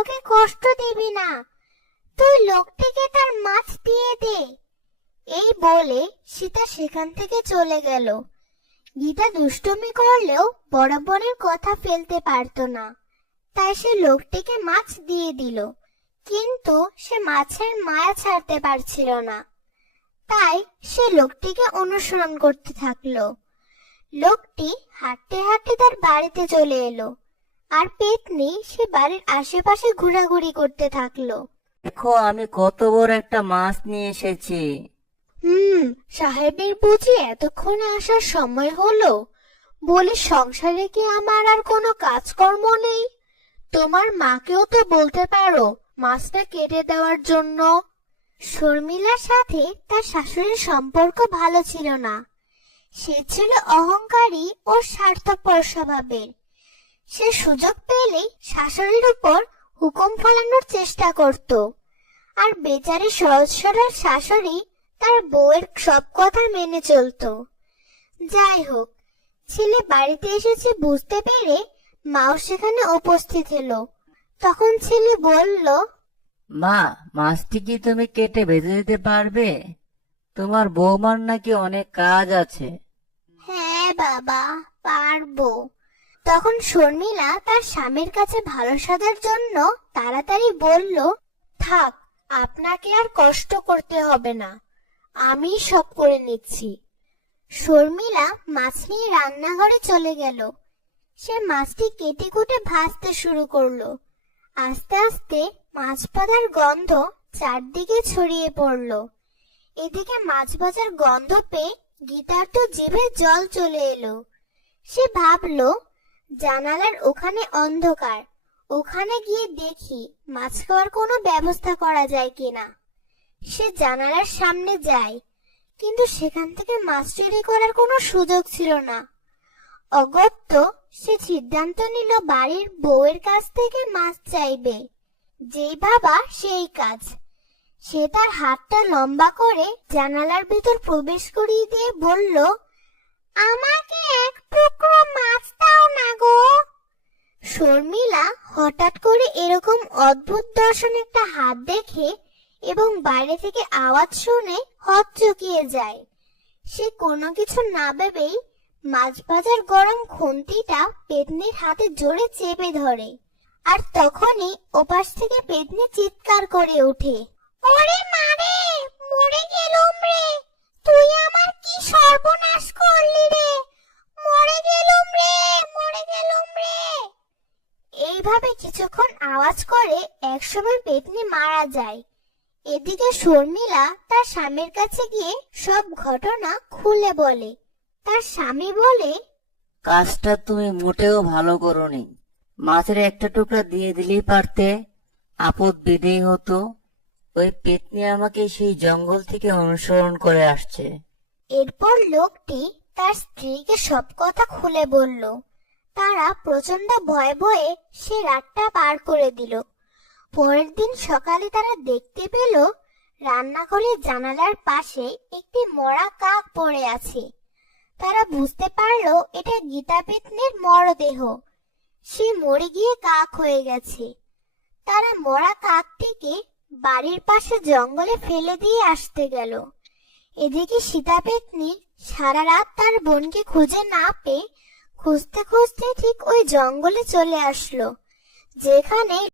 কাউকে কষ্ট দিবি না। তুই লোকটিকে তার মাছ দিয়ে দে। এই বলে সীতা সেখান থেকে চলে গেল। গীতা দুষ্টুমি করলেও বরাবরের কথা ফেলতে পারতো না। তাই সে লোকটিকে মাছ দিয়ে দিল, কিন্তু সে মাছের মায়া ছাড়তে পারছিল না। তাই সে লোকটিকে অনুসরণ করতে থাকল। লোকটি হাঁটতে হাঁটতে তার বাড়িতে চলে এলো। আর পেতনি সে বাড়ির আশেপাশে ঘোরাঘুরি করতে থাকল। দেখো আমি কত বড় একটা মাছ নিয়ে এসেছি। হুম সাহেবের বুঝি এতক্ষণে আসার সময় হলো। বলে সংসারে কি আমার আর কোনো কাজকর্ম নেই? তোমার মাকেও তো বলতে পারো মাছটা কেটে দেওয়ার জন্য। শর্মিলার সাথে তার শাশুড়ির সম্পর্ক ভালো ছিল না। সে ছিল অহংকারী ও স্বার্থপর স্বভাবের। সে সুযোগ পেলেই শাশুড়ির উপর হুকুম ফলানোর চেষ্টা করত। আর বেচারি সহজ সরল শাশুড়ি তার বউয়ের সব কথা মেনে চলতো। যাই হোক ছেলে বাড়িতে এসেছে বুঝতে পেরে মাও সেখানে উপস্থিত হলো। তখন ছেলে বলল মা মাছটি কি তুমি কেটে ভেজে দিতে পারবে? তোমার বৌমার নাকি অনেক কাজ আছে। হ্যাঁ বাবা পারব। তখন শর্মিলা তার স্বামীর কাছে ভালো সাজার জন্য তাড়াতাড়ি বলল, থাক, আপনাকে আর কষ্ট করতে হবে না। আমি সব করে নিচ্ছি। শর্মিলা মাছ নিয়ে রান্নাঘরে চলে গেল। সে মাছটি কেটে কুটে ভাজতে শুরু করল। আস্তে আস্তে মাছ ভাজার গন্ধ চারদিকে ছড়িয়ে পড়ল। এদিকে মাছ ভাজার গন্ধ পেয়ে গীতার তো জিভে জল চলে এলো। সে ভাবলো জানালার ওখানে অন্ধকার। ওখানে গিয়ে দেখি মাছ খাওয়ার কোনো ব্যবস্থা করা যায় কিনা। সে জানালার সামনে যায়, কিন্তু সেখান থেকে মাছ চুরি করার কোনো সুযোগ ছিল না। অগত্য সে সিদ্ধান্ত নিল বাড়ির বউয়ের কাছ থেকে মাছ চাইবে। যেই বাবা সেই কাজ। সে তার হাতটা লম্বা করে জানালার ভিতর প্রবেশ করিয়ে দিয়ে বলল, আমাকে এক শর্মিলা হঠাৎ করে এরকম অদ্ভুত দর্শন একটা হাত দেখে এবং বাইরে থেকে আওয়াজ শুনে হকচকিয়ে যায়। সে কোনো কিছু না ভেবেই মাছ ভাজার গরম খুন্তিটা পেতনির হাতে জোরে চেপে ধরে আর তখনই ওপাশ থেকে পেতনি চিৎকার করে ওঠে, ওরে মারে কিছুক্ষণ আওয়াজ করে একসময় পেতনি মারা যায়। এদিকে শর্মিলা তার স্বামীর কাছে গিয়ে সব ঘটনা খুলে বলে। তার স্বামী বলে কাজটা তুমি মোটেও ভালো করনি। মাছের একটা টুকরা দিয়ে দিলেই পারতে আপদ বিদেই হতো। ওই পেতনি আমাকে সেই জঙ্গল থেকে অনুসরণ করে আসছে। এরপর লোকটি তার স্ত্রীকে সব কথা খুলে বলল। তারা প্রচণ্ড ভয়ে ভয়ে সে রাতটা পার করে দিল। পরের দিন সকালে তারা দেখতে পেল, রান্নাঘরের জানালার পাশে একটি মরা কাক পড়ে আছে। তারা বুঝতে পারল এটা গীতা পেতনির মরদেহ। সে মরে গিয়ে কাক হয়ে গেছে। তারা মরা কাকটিকে বাড়ির পাশে জঙ্গলে ফেলে দিয়ে আসতে গেল। এদিকে সীতা পেতনি সারা রাত তার বোনকে খুঁজে না পেয়ে খুঁজতে খুঁজতে ঠিক ওই জঙ্গলে চলে আসলো যেখানে